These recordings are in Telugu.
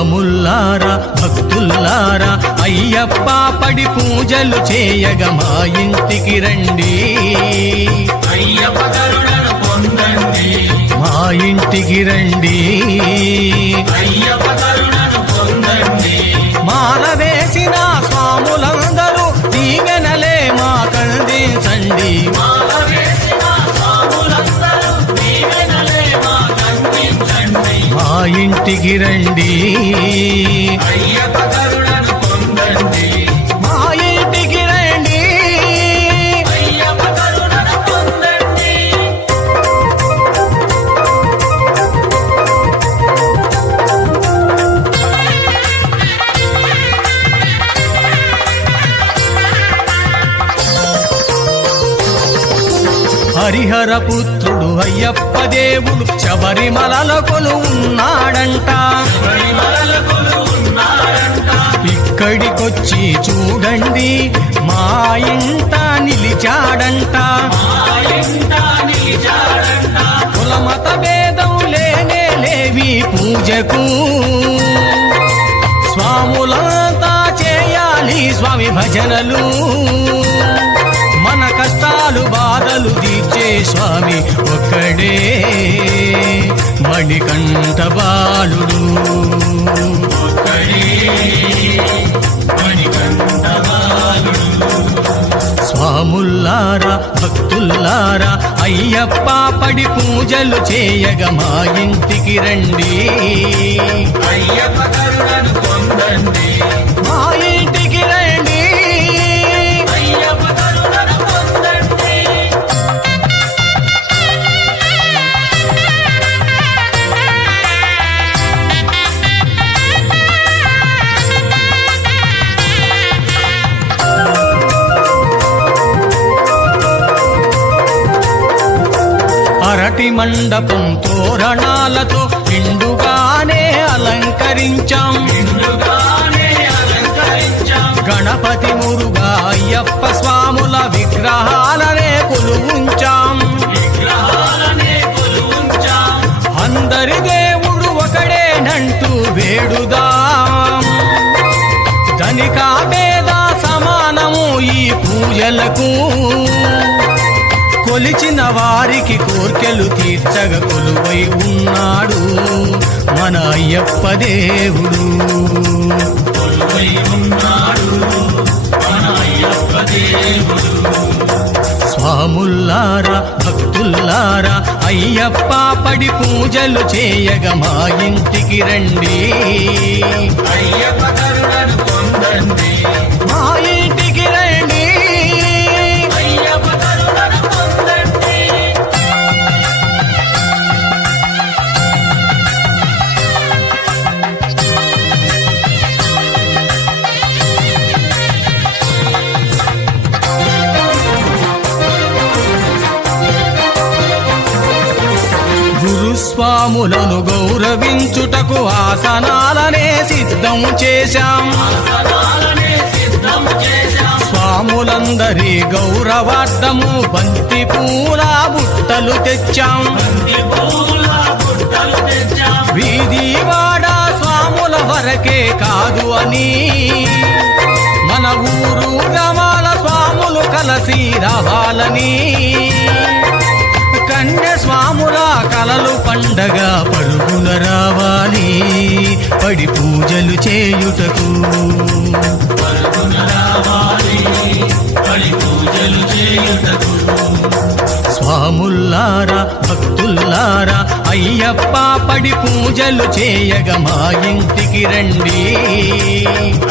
స్వాముల్లారా భక్తుల్లారా అయ్యప్ప పడి పూజలు చేయగ మా ఇంటికి రండి, అయ్యప్ప కరుణను పొందండి, మా ఇంటికి రండి, అయ్యప్ప కరుణను పొందండి. మాల వేసిన స్వాములందరూ దీవెనలే మా కందించండి, మాల వేసిన స్వాములందరూ దీవెనలే మాకు అందించండి. మా ఇంటికి రండి, అయ్యప్ప కరుణను పొందండి, మా ఇంటికి రండి. అయ్యప్ప కరుణను పొందండి. హరిహర పుత్రుడు అయ్యప్ప దేవుడు శబరిమలలో కొలువున్నాడంట, పరిమళల కొలువున్నాడంట, ఇక్కడికొచ్చి చూడండి మా ఇంట నిలిచాడంట. మా ఇంట నిలిచాడంట. కులమత భేదం లేనే లేవి పూజకు, స్వాములంతా చేయాలి స్వామి భజనలు, మన కష్టాలు బాధలు తీర్చే స్వామి ఒక్కడే మణికంఠ బాలుడు. ఒక్కడే మణికంఠ బాలుడు. స్వాముల్లారా భక్తుల్లారా అయ్యప్ప పడి పూజలు చేయగ మా ఇంటికి రండి, అయ్యప్ప కరుణను పొందండి, మా ఇంటికి రండి. అయ్యప్ప కరుణను పొందండి. అరటి మండపం తోరణాలతో నిండుగానే అలంకరించాం, నిండుగానే అలంకరించాం. గణపతి మురుగా అయ్యప్ప స్వాముల విగ్రహాలనే కొలువుంచాం. విగ్రహాలనే కొలువుంచాం. అందరి దేవుడు ఒకడేనంటూ వేడుదాం, ధనిక పేద సమానము ఈ పూజలకు, కొలిచిన వారికి కోర్కెలు తీర్చగ కొలువై ఉన్నాడు మన అయ్యప్ప దేవుడు. కొలువై ఉన్నాడు మన అయ్యప్ప దేవుడు. స్వాముల్లారా భక్తుల్లారా అయ్యప్ప పడి పూజలు చేయగ మా ఇంటికి రండి, అయ్యప్ప కరుణను పొందండి, మా ఇంటికి రండి. అయ్యప్ప కరుణను పొందండి. గురుస్వాములను గౌరవించుటకు ఆసనాలనే సిద్ధం చేశాం, ఆసనాలనే సిద్ధం చేశాం. స్వాములందరి గౌరవార్థము బంతి పూల బుట్టలు తెచ్చాం, బంతి పూల బుట్టలు తెచ్చాం. వీధి వాడ స్వాముల వరకే కాదు అని మన ఊరు గ్రామాల స్వాములు కలసి రావాలని, కన్య స్వాముల కలలు పండగ పరుగున రావాలి పడి పూజలు చేయుటకు. పరుగున రావాలి పడి పూజలు చేయుటకు. స్వాముల్లారా భక్తుల్లారా అయ్యప్ప పడి పూజలు చేయగ మా ఇంటికి రండి,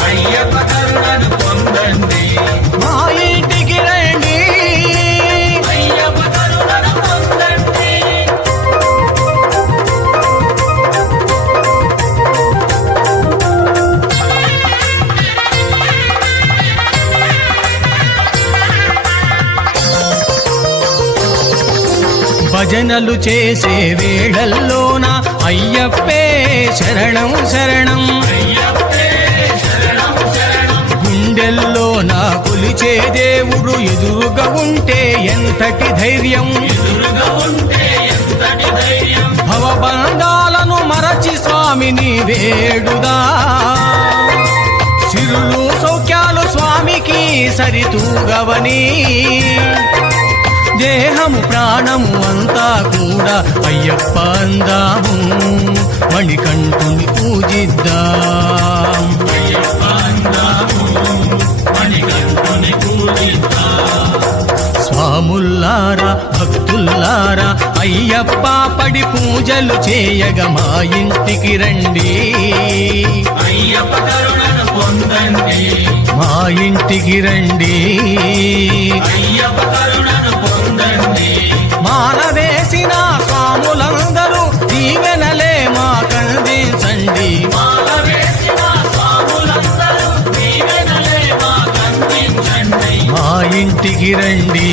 అయ్యప్ప కరుణను పొందండి, మా ఇంటికి రండి. అయ్యప్ప కరుణను పొందండి. భజనలు చేసే వేళల్లోన అయ్యప్పే శరణం శరణం, అయ్యప్పే శరణం శరణం. గుండెల్లోన కొలిచే దేవుడు ఎదురుగా ఉంటే ఎంతటి ధైర్యం, ఎదురుగా ఉంటే ఎంతటి ధైర్యం. భవబంధాలను మరచి వచ్చి స్వామిని వేడుదా సిరులు సౌఖ్యాలు స్వామికి సరితూగవని దేహము ప్రాణము అంతా కూడా అయ్యప్ప అందాము మణికంఠుని పూజిద్దాం అయ్యప్ప అందాము మణికంఠుని పూజిద్దాం స్వాముల్లారా భక్తుల్లారా అయ్యప్ప పడి పూజలు చేయగ మా ఇంటికి రండి అయ్యప్ప కరుణను పొందండి మా ఇంటికి రండి అయ్యప్ప కరుణను పొందండి మానవేసిన స్వాములందరూ దీవెనలే మాకందించండి మాల వేసిన స్వాములందరూ దీవెనలే మాకందించండి మా ఇంటికి రండి